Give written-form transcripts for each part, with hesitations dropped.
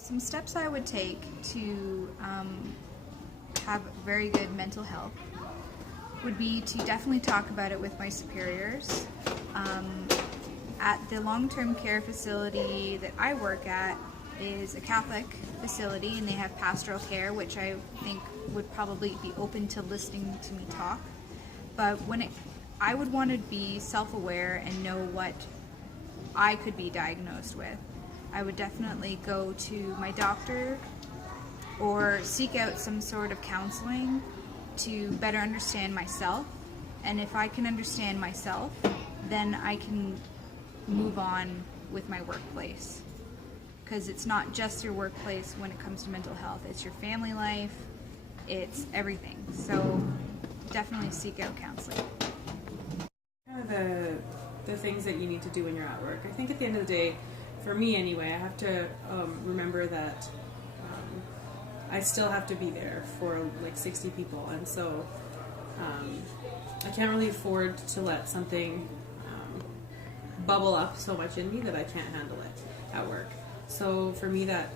Some steps I would take to have very good mental health would be to definitely talk about it with my superiors. At the long-term care facility that I work at is a Catholic facility, and they have pastoral care, which I think would probably be open to listening to me talk. But I would want to be self-aware and know what I could be diagnosed with. I would definitely go to my doctor or seek out some sort of counseling to better understand myself. And if I can understand myself, then I can move on with my workplace. Because it's not just your workplace when it comes to mental health, it's your family life, it's everything. So definitely seek out counseling. Kind of the things that you need to do when you're at work. I think at the end of the day, for me anyway, I have to remember that I still have to be there for like 60 people, and so I can't really afford to let something bubble up so much in me that I can't handle it at work. So for me, that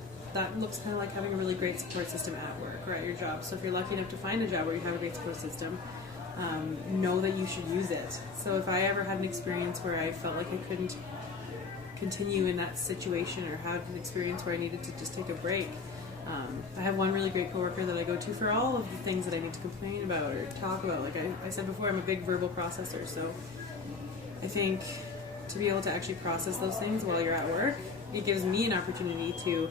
looks kind of like having a really great support system at work or at your job. So if you're lucky enough to find a job where you have a great support system, know that you should use it. So if I ever had an experience where I felt like I couldn't continue in that situation, or had an experience where I needed to just take a break, I have one really great coworker that I go to for all of the things that I need to complain about or talk about. Like I said before, I'm a big verbal processor, so I think to be able to actually process those things while you're at work, it gives me an opportunity to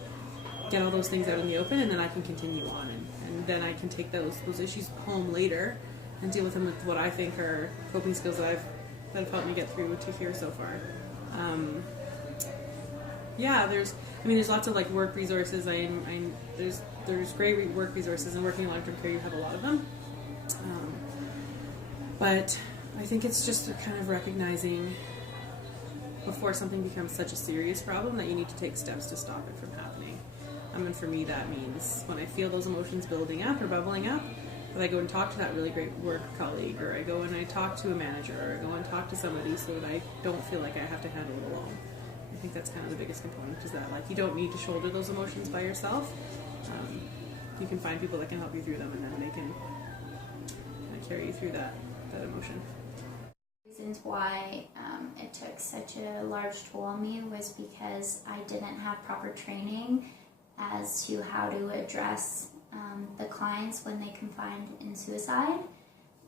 get all those things out in the open, and then I can continue on, and then I can take those issues home later and deal with them with what I think are coping skills that have helped me get through to here so far. There's lots of like work resources. There's great work resources, and working in long-term care, you have a lot of them. But I think it's just kind of recognizing before something becomes such a serious problem that you need to take steps to stop it from happening. And for me, that means when I feel those emotions building up or bubbling up, that I go and talk to that really great work colleague, or I go and I talk to a manager, or I go and talk to somebody so that I don't feel like I have to handle it alone. I think that's kind of the biggest component, is that like you don't need to shoulder those emotions by yourself. You can find people that can help you through them, and then they can kind of carry you through that emotion. Reasons why it took such a large toll on me was because I didn't have proper training as to how to address the clients when they confide in suicide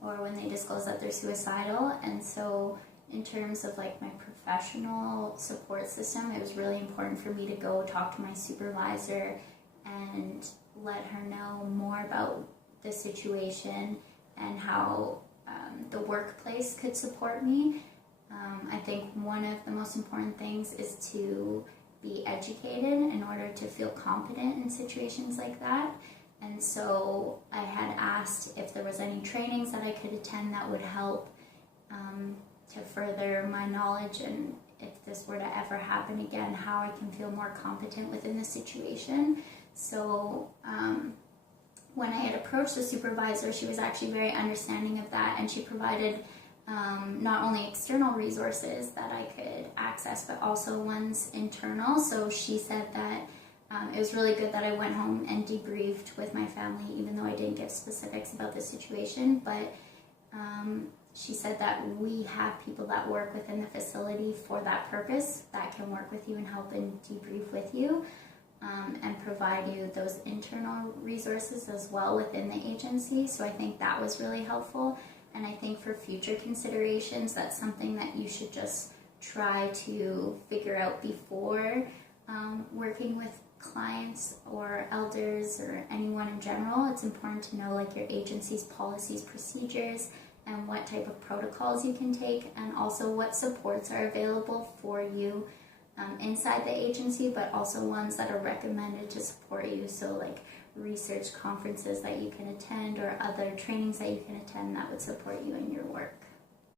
or when they disclose that they're suicidal. And so in terms of like my professional support system, it was really important for me to go talk to my supervisor and let her know more about the situation and how the workplace could support me. I think one of the most important things is to be educated in order to feel competent in situations like that. And so I had asked if there was any trainings that I could attend that would help to further my knowledge, and if this were to ever happen again, how I can feel more competent within the situation. So when I had approached the supervisor, she was actually very understanding of that, and she provided not only external resources that I could access, but also ones internal. So she said that it was really good that I went home and debriefed with my family, even though I didn't give specifics about the situation. But she said that we have people that work within the facility for that purpose, that can work with you and help and debrief with you. And provide you those internal resources as well within the agency. So I think that was really helpful. And I think for future considerations, that's something that you should just try to figure out before working with clients or elders or anyone in general. It's important to know like your agency's policies, procedures, and what type of protocols you can take, and also what supports are available for you inside the agency, but also ones that are recommended to support you. So like research conferences that you can attend or other trainings that you can attend that would support you in your work.